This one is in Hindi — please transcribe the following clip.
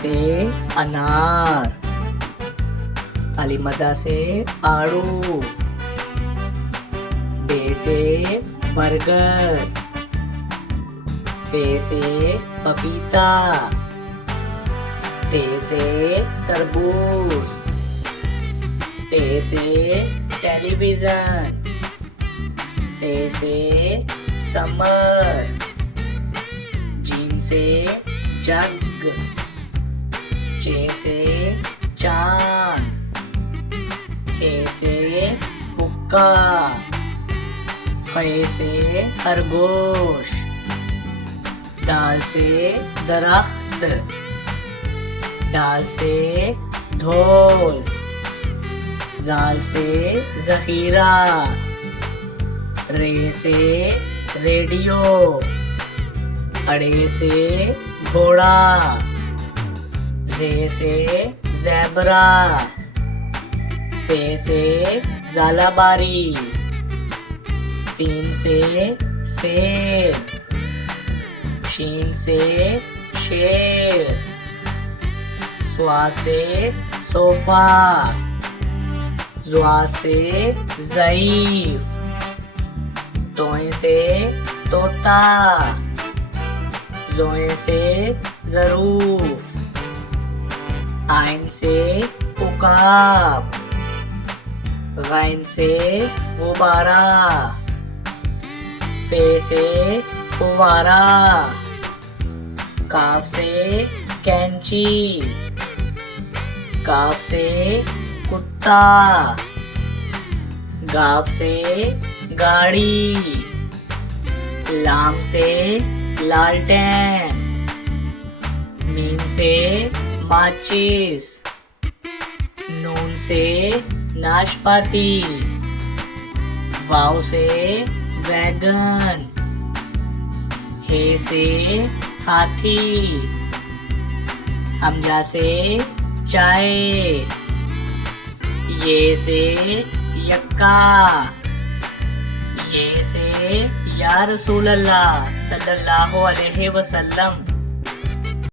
से अनार, अलीमदा से आड़ू, बे से बरगद, पे से पपीता, ते से तरबूज, टे से टेलीविजन, से समर, जीम से जग, चे से चांद, हे से हुक्का, खे से खरगोश, दाल से दरख्त, डाल से ढोल, जाल से जखीरा, रे से रेडियो, अड़े से घोड़ा, जे से ज़ेबरा, से ज़ालाबारी, सीन से सेब, शीन से शेर, स्वा से सोफा, ज़्वा से ज़ईफ, तोए से तोता, ज़ोए से ज़रूफ, आइन से उकाब, गैन से गुब्बारा, फे से फुवारा, काफ से कैंची, काफ से कुत्ता, गाफ से गाड़ी, लाम से लालटेन, मीम से माचिस, नून से नाशपाती, वाव से वैगन, हे से हाथी, हमजा से चाय, ये से यक्का, ये से या रसूल अल्लाह सल्लल्लाहु अलैहि वसल्लम।